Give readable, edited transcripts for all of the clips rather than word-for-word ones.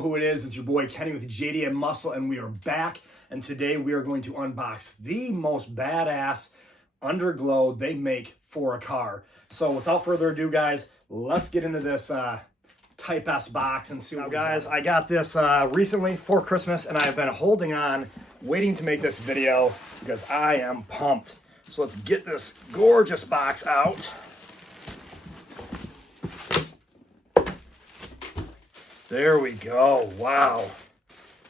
who it is. It's your boy Kenny with Jdm Muscle, and we are back. And today we are going to unbox the most badass underglow they make for a car. So without further ado, guys, let's get into this Type S box and see what guys, I got this recently for Christmas, and I've been holding on, waiting to make this video because I am pumped. So let's get this gorgeous box out. There we go. Wow.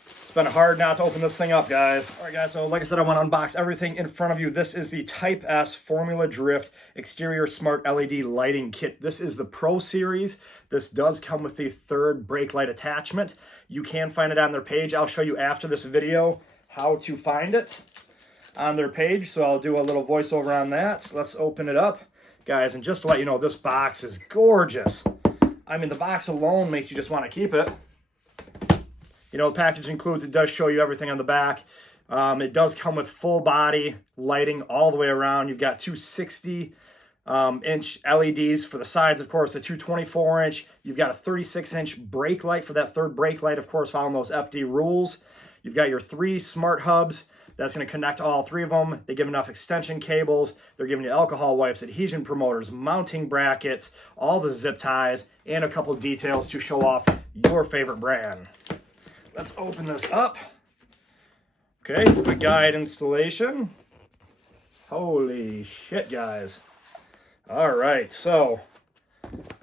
It's been hard not to open this thing up, guys. All right, guys, so like I said, I want to unbox everything in front of you. This is the Type S Formula Drift Exterior Smart LED Lighting Kit. This is the Pro Series. This does come with the third brake light attachment. You can find it on their page. I'll show you after this video how to find it on their page, so I'll do a little voiceover on that. So let's open it up, guys, and just to let you know, this box is gorgeous. I mean, the box alone makes you just want to keep it. You know, the package includes, it does show you everything on the back. It does come with full body lighting all the way around. You've got two 60-inch LEDs for the sides, of course, the two 24-inch. You've got a 36-inch brake light for that third brake light, of course, following those FD rules. You've got your three smart hubs. That's going to connect all three of them. They give enough extension cables. They're giving you alcohol wipes, adhesion promoters, mounting brackets, all the zip ties, and a couple of details to show off your favorite brand. Let's open this up. Okay, the guide installation. Holy shit, guys. All right, so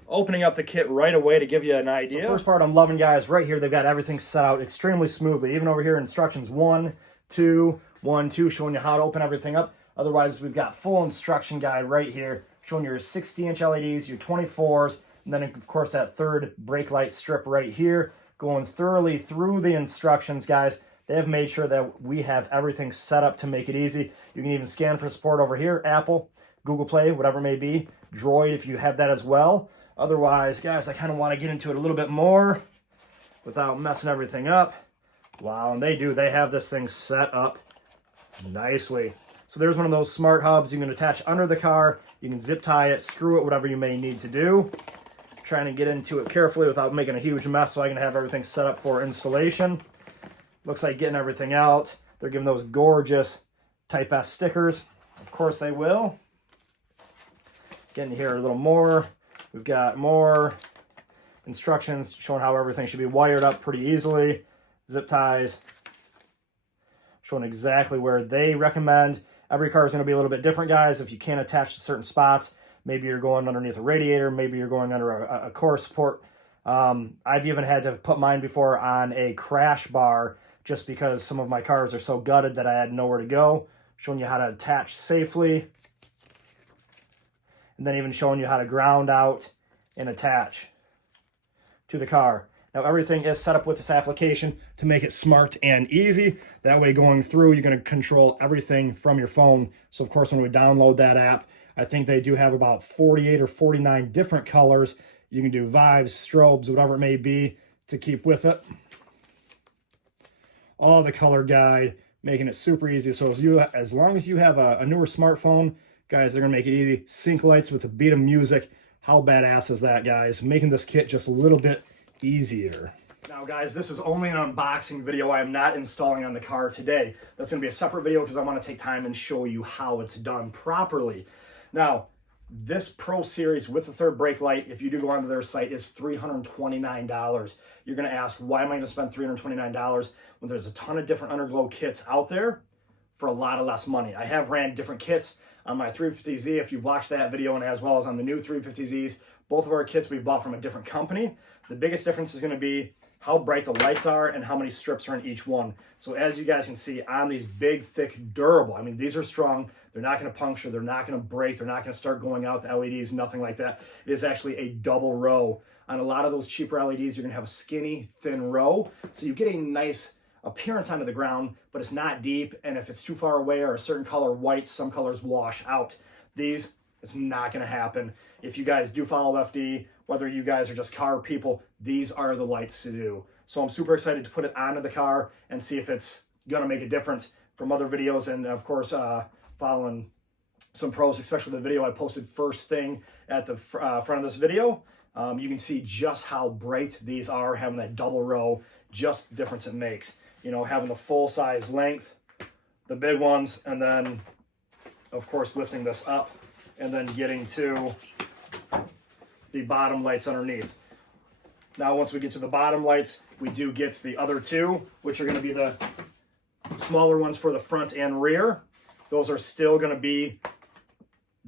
opening up the kit right away to give you an idea. So first part I'm loving, guys, right here, they've got everything set out extremely smoothly. Even over here, instructions 1, 2, 1, 2, showing you how to open everything up. Otherwise, we've got full instruction guide right here, showing your 60-inch LEDs, your 24s, and then, of course, that third brake light strip right here, going thoroughly through the instructions, guys. They have made sure that we have everything set up to make it easy. You can even scan for support over here, Apple, Google Play, whatever it may be, Droid if you have that as well. Otherwise, guys, I kind of want to get into it a little bit more without messing everything up. Wow, and they do. They have this thing set up nicely. So there's one of those smart hubs you can attach under the car. You can zip tie it, screw it, whatever you may need to do. Trying to get into it carefully without making a huge mess so I can have everything set up for installation. Looks like getting everything out. They're giving those gorgeous Type S stickers. Of course they will. Getting here a little more. We've got more instructions showing how everything should be wired up pretty easily. Zip ties, showing exactly where they recommend. Every car is going to be a little bit different, guys. If you can't attach to certain spots, maybe you're going underneath a radiator, maybe you're going under a core support. I've even had to put mine before on a crash bar just because some of my cars are so gutted that I had nowhere to go. Showing you how to attach safely. And then even showing you how to ground out and attach to the car. Now, everything is set up with this application to make it smart and easy. That way, going through, you're going to control everything from your phone. So, of course, when we download that app, I think they do have about 48 or 49 different colors. You can do vibes, strobes, whatever it may be to keep with it. All the color guide, making it super easy. So, as long as you have a newer smartphone, guys, they're going to make it easy. Sync lights with a beat of music. How badass is that, guys? Making this kit just a little bit easier. Now, guys, this is only an unboxing video. I am not installing on the car today. That's going to be a separate video because I want to take time and show you how it's done properly. Now, this Pro Series with the third brake light, if you do go onto their site, is $329. You're going to ask, why am I going to spend $329 when there's a ton of different underglow kits out there for a lot of less money? I have ran different kits on my 350Z. If you've watched that video, and as well as on the new 350Zs, both of our kits we've bought from a different company. The biggest difference is going to be how bright the lights are and how many strips are in each one. So as you guys can see on these big, thick, durable, I mean, these are strong. They're not going to puncture. They're not going to break. They're not going to start going out, the LEDs, nothing like that. It is actually a double row. On a lot of those cheaper LEDs, you're going to have a skinny, thin row. So you get a nice appearance onto the ground, but it's not deep. And if it's too far away or a certain color white, some colors wash out. These, it's not going to happen. If you guys do follow FD, whether you guys are just car people, these are the lights to do. So I'm super excited to put it onto the car and see if it's going to make a difference from other videos. And of course, following some pros, especially the video I posted first thing at the front of this video. You can see just how bright these are, having that double row, just the difference it makes. You know, having the full size length, the big ones, and then of course lifting this up and then getting to the bottom lights underneath. Now once we get to the bottom lights, we do get the other two, which are going to be the smaller ones for the front and rear. Those are still going to be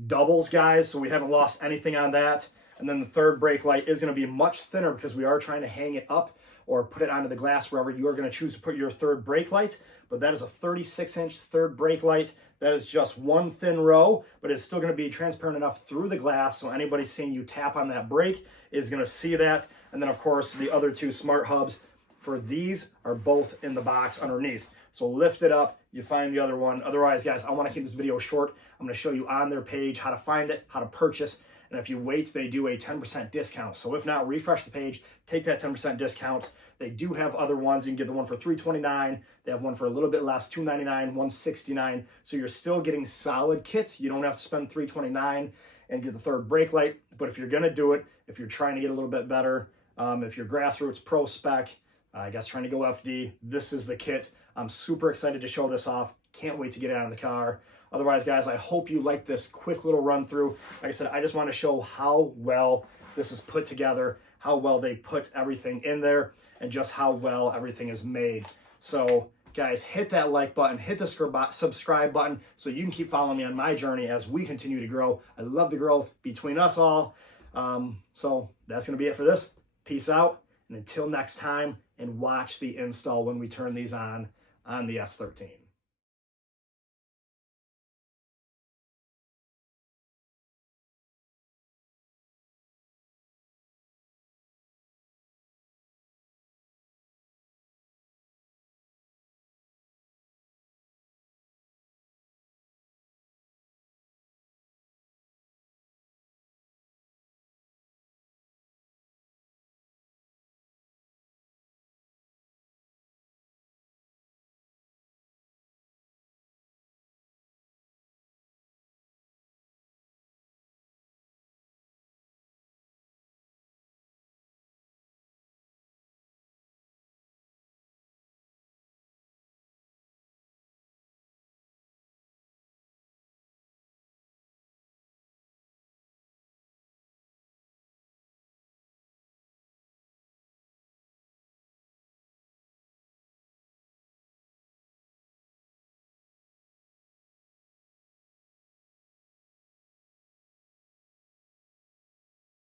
doubles, guys, so we haven't lost anything on that. And then the third brake light is going to be much thinner because we are trying to hang it up or put it onto the glass wherever you are going to choose to put your third brake light. But that is a 36-inch third brake light. That is just one thin row, but it's still going to be transparent enough through the glass so anybody seeing you tap on that brake is going to see that. And then, of course, the other two smart hubs for these are both in the box underneath. So lift it up, you find the other one. Otherwise, guys, I want to keep this video short. I'm going to show you on their page how to find it, how to purchase. And if you wait, they do a 10% discount. So if not, refresh the page, take that 10% discount. They do have other ones. You can get the one for $329. They have one for a little bit less, $299, $169. So you're still getting solid kits. You don't have to spend $329 and get the third brake light. But if you're going to do it, if you're trying to get a little bit better, if you're grassroots pro spec, I guess trying to go FD, this is the kit. I'm super excited to show this off. Can't wait to get it out of the car. Otherwise, guys, I hope you like this quick little run through. Like I said, I just want to show how well this is put together, how well they put everything in there, and just how well everything is made. So, guys, hit that like button, hit the subscribe button so you can keep following me on my journey as we continue to grow. I love the growth between us all. So that's going to be it for this. Peace out. And until next time, and watch the install when we turn these on the S13.